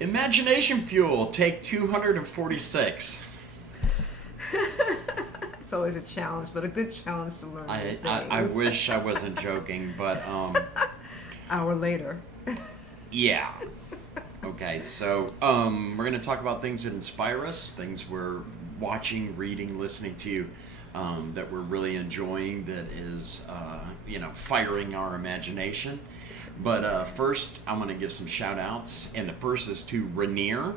Imagination Fuel, take 246. It's always a challenge, but a good challenge to learn new things. I wish I wasn't joking, but Hour later. yeah. Okay, so we're going to talk about things that inspire us, things we're watching, reading, listening to, that we're really enjoying, that is, firing our imagination. But first, I'm going to give some shout outs, and the first is to Rainier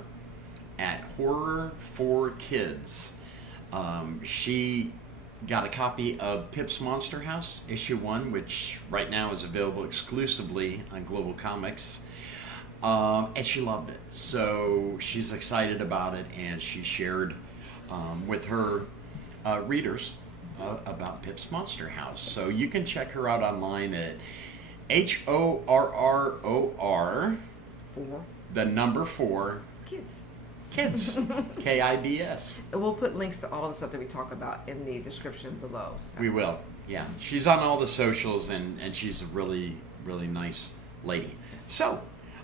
at Horror for Kids. She got a copy of Pip's Monster House, issue 1, which right now is available exclusively on Global Comics. And she loved it. So she's excited about it, and she shared with her readers about Pip's Monster House. So you can check her out online at HORROR, 4 the number 4, kids. Kids, KIDS. And we'll put links to all of the stuff that we talk about in the description below. So. We will, yeah. She's on all the socials, and she's a really, really nice lady. Yes. So,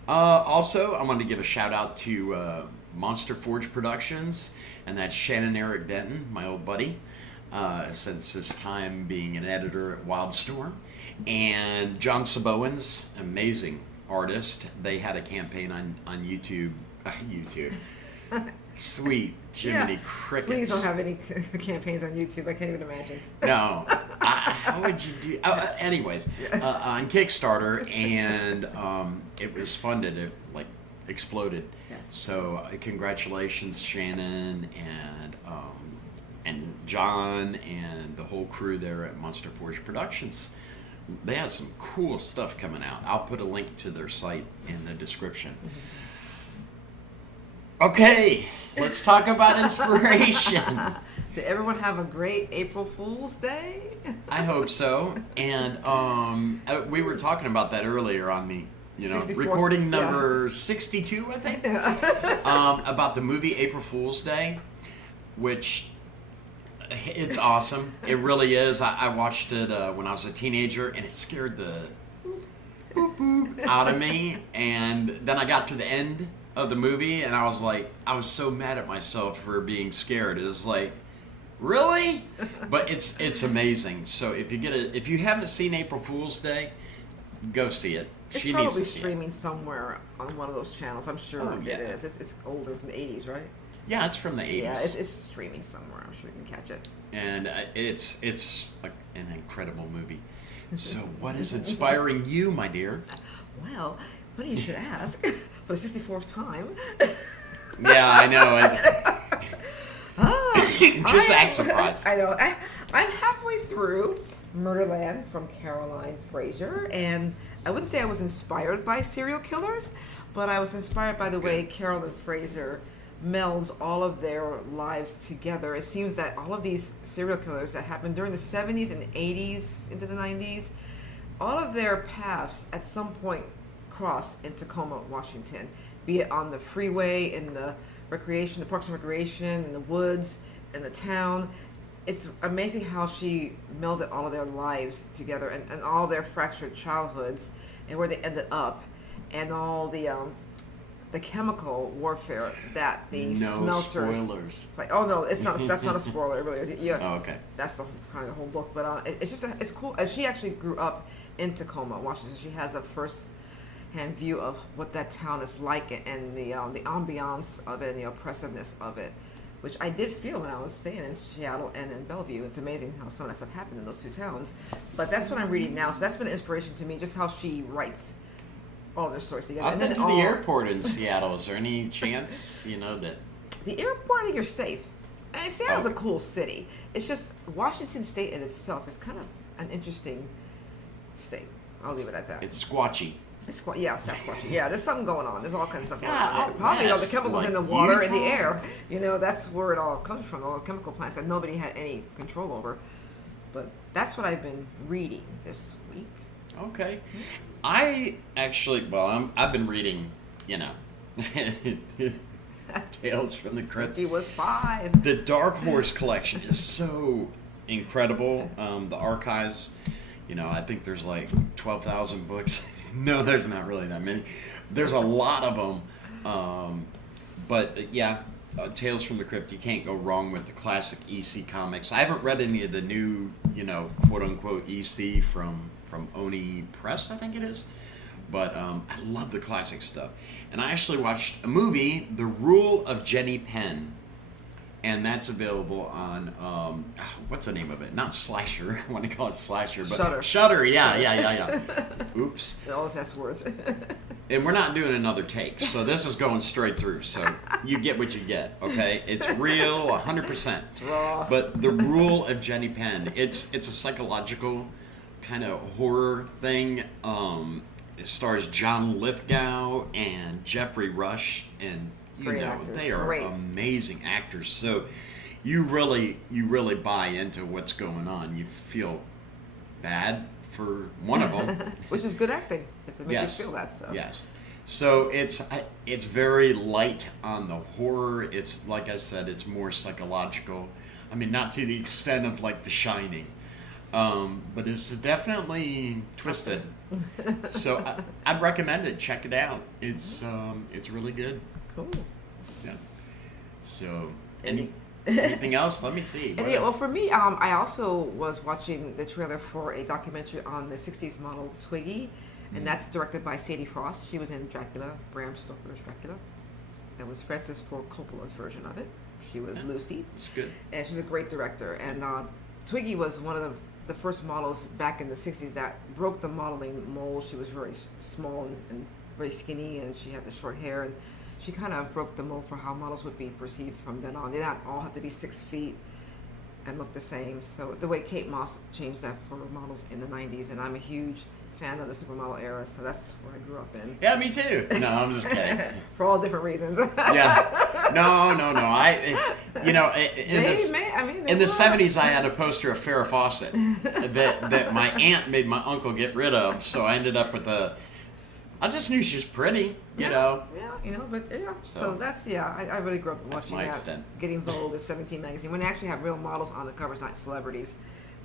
also, I wanted to give a shout out to Monster Forge Productions, and that's Shannon Eric Denton, my old buddy, since his time being an editor at Wildstorm, and John Saboins, amazing artist. They had a campaign on YouTube. YouTube. Sweet Jiminy Crickets. Please don't have any campaigns on YouTube. I can't even imagine. No. How would you do... anyways, on Kickstarter, and it was funded. It, exploded. Yes. So, congratulations, Shannon, and John, and the whole crew there at Monster Forge Productions. They have some cool stuff coming out. I'll put a link to their site in the description. Mm-hmm. Okay, let's talk about inspiration. Did everyone have a great April Fool's Day? I hope so. And we were talking about that earlier on the, 64th, recording number 62, I think, about the movie April Fool's Day, which it's awesome. It really is. I watched it when I was a teenager, and it scared the boop boop out of me. And then I got to the end of the movie, and I was so mad at myself for being scared. It was like, really? But it's amazing. So if you haven't seen April Fool's Day, go see it. It's probably streaming somewhere on one of those channels. I'm sure it is. It's older, from the 80s, right? Yeah, it's from the 80s. Yeah, it's streaming somewhere. I'm sure you can catch it. And it's an incredible movie. So what is inspiring you, my dear? Well, funny you should ask. For the 64th time. Yeah, I know. Just act surprised. I know. I'm halfway through Murderland from Caroline Fraser, and I wouldn't say I was inspired by serial killers, but I was inspired by the way Caroline Fraser melds all of their lives together. It seems that all of these serial killers that happened during the 70s and 80s into the 90s, all of their paths at some point cross in Tacoma, Washington, be it on the freeway, in the Parks and Recreation, in the woods, in the town. It's amazing how she melded all of their lives together, and all their fractured childhoods, and where they ended up, and all the chemical warfare that the smelters. Spoilers. Oh no, it's not. That's not a spoiler. It really is. Yeah. Oh, okay. That's the kind of the whole book, but it's just it's cool. She actually grew up in Tacoma, Washington. She has a first-hand view of what that town is like, and the ambiance of it and the oppressiveness of it, which I did feel when I was staying in Seattle and in Bellevue. It's amazing how some of that stuff happened in those two towns. But that's what I'm reading now, so that's been an inspiration to me, just how she writes all their stories together. I've been to the airport in Seattle. Is there any chance, that... The airport, I think you're safe. I mean, Seattle's a cool city. It's just Washington State in itself is kind of an interesting state. I'll leave it at that. It's squatchy. It's Sasquatch. Yeah, there's something going on. There's all kinds of stuff going Yeah, on. Probably yes, the chemicals like in the water and the Utah. air. That's where it all comes from. All the chemical plants that nobody had any control over. But that's what I've been reading this week. Okay. I actually, I've been reading, Tales from the Crypt. Since he was 5. The Dark Horse collection is so incredible. The archives, I think there's like 12,000 books. No, there's not really that many. There's a lot of them. But yeah, Tales from the Crypt. You can't go wrong with the classic EC comics. I haven't read any of the new, quote unquote EC from Oni Press, I think it is. But I love the classic stuff. And I actually watched a movie, The Rule of Jenny Penn. And that's available on, what's the name of it? Not Slasher. I want to call it Slasher. But Shudder. Shudder, yeah. Oops. It always has words. And we're not doing another take. So this is going straight through. So you get what you get, okay? It's real, 100%. It's raw. But The Rule of Jenny Penn, it's a psychological kind of horror thing. It stars John Lithgow and Jeffrey Rush, and Great actors. they are amazing actors. So you really buy into what's going on. You feel bad for one of them, which is good acting if it makes you feel that. So yes. So it's very light on the horror. It's like I said, it's more psychological. I mean, not to the extent of like The Shining. But it's definitely twisted. So I'd recommend it. Check it out. It's really good. Cool. Yeah. So anything else? Let me see. Well, for me, I also was watching the trailer for a documentary on the '60s model Twiggy, and that's directed by Sadie Frost. She was in Dracula, Bram Stoker's Dracula. That was Francis Ford Coppola's version of it. She was Lucy. It's good. And she's a great director. And Twiggy was one of the first models back in the 60s that broke the modeling mold. She was very small and very skinny, and she had the short hair, and she kind of broke the mold for how models would be perceived from then on. They did not all have to be 6 feet and look the same. So the way Kate Moss changed that for models in the 90s, and I'm a huge fan of the supermodel era, so that's where I grew up in. Yeah, me too. No, I'm just kidding. For all different reasons. Yeah. No. In the 70s, I had a poster of Farrah Fawcett that my aunt made my uncle get rid of, so I ended up with I just knew she was pretty, you know. Yeah, but yeah. So that's, I really grew up watching that. Extent. Getting Vogue with 17 magazine. When they actually have real models on the covers, not celebrities.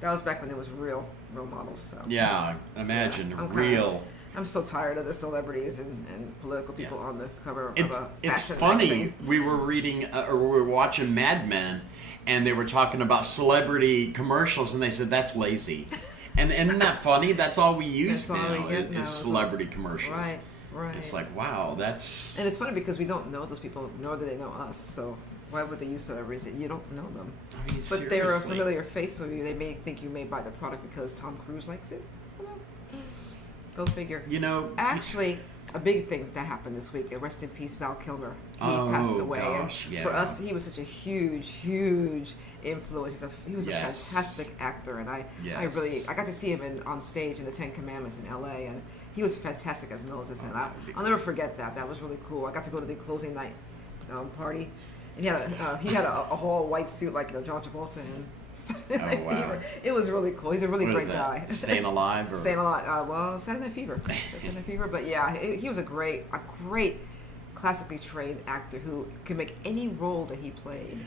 That was back when there was real models. So yeah, imagine real. I'm so tired of the celebrities and political people on the cover of a fashion It's funny. magazine. We were reading or we were watching Mad Men, and they were talking about celebrity commercials, and they said that's lazy. And isn't that funny? That's all we use now is celebrity commercials. Right. It's like, wow, that's... And it's funny because we don't know those people, nor do they know us. So why would they use celebrities? You don't know them. I mean, but they're a familiar face of you. They may think you may buy the product because Tom Cruise likes it. Go figure. Actually, a big thing that happened this week. Rest in peace, Val Kilmer. He passed away. Gosh, and for us, he was such a huge influence. He was a fantastic actor, and I got to see him on stage in the Ten Commandments in L.A. and he was fantastic as Moses, and I'll never forget that. That was really cool. I got to go to the closing night party, and he had a whole white suit like John Travolta. And wow. It was really cool. He's a really great guy. Staying Alive? Staying Alive. Well, Saturday Night Fever. Saturday Night Fever. But yeah, he was a great classically trained actor who could make any role that he played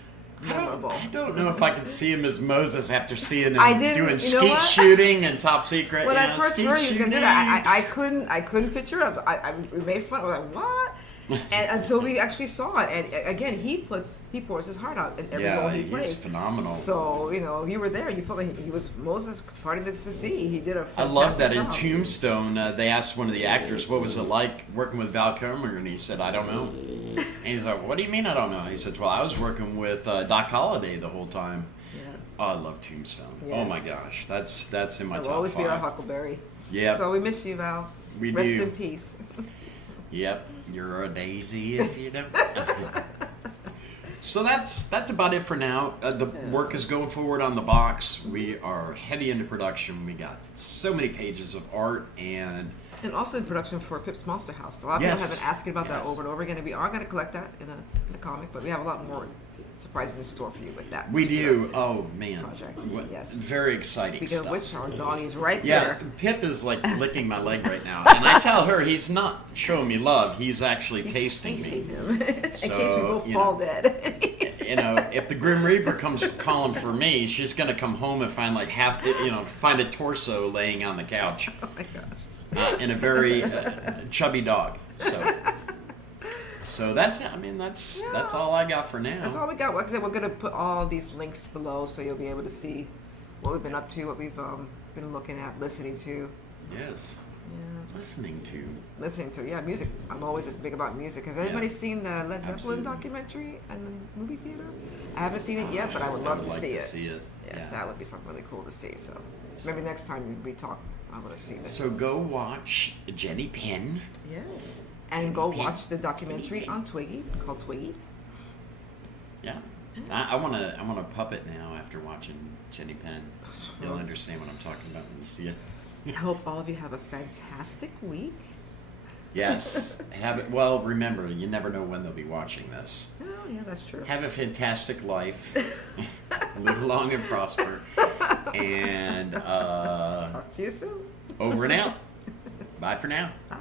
memorable. I don't know if I could see him as Moses after seeing him doing skeet shooting and Top Secret. When I first heard he was going to do that, I couldn't picture it. We made fun. I was like, what? And until we actually saw it, and again, he pours his heart out in every role he plays. He's phenomenal. So you were there. You felt like he was Moses, party to see. He did a fantastic I love that job. in Tombstone. They asked one of the actors, "What was it like working with Val Kilmer?" And he said, "I don't know." And he's like, "What do you mean I don't know?" He said, "Well, I was working with Doc Holliday the whole time." Yeah. Oh, I love Tombstone. Yes. Oh my gosh, that's in my top 5. Will always be our Huckleberry. Yeah. So we miss you, Val. We Rest do. in peace. Yep, you're a daisy if you don't. So that's about it for now. The work is going forward on the box. We are heavy into production. We got so many pages of art and also in production for Pip's Monster House. A lot of people have been asking about that over and over again, and we are going to collect that in a comic, but we have a lot more surprises in store for you with that. We do. Oh man, project. Yes. Very exciting. Speaking stuff. of which, our doggy's right there. Yeah, Pip is like licking my leg right now, and I tell her he's not showing me love. He's actually tasting me. Him. So, in case we both fall dead. If the Grim Reaper comes calling for me, she's gonna come home and find find a torso laying on the couch. Oh my gosh. And a very chubby dog. So. So that's all I got for now. That's all we got. Like I said, we're going to put all these links below so you'll be able to see what we've been up to, what we've been looking at, listening to. Yes. Yeah. Listening to. Yeah, music. I'm always big about music. Has anybody seen the Led Zeppelin documentary in the movie theater? I haven't seen it yet, but I would love to see it. Yes, that would be something really cool to see. So maybe next time we talk, I would have seen it. So go watch Jenny Penn. Yes. And go watch the documentary on Twiggy called Twiggy. Yeah. I want to puppet now after watching Jenny Penn. You'll understand what I'm talking about when you see it. I hope all of you have a fantastic week. Yes. Well, remember, you never know when they'll be watching this. Oh, yeah, that's true. Have a fantastic life. Live long and prosper. And talk to you soon. over and out. Bye for now. Bye.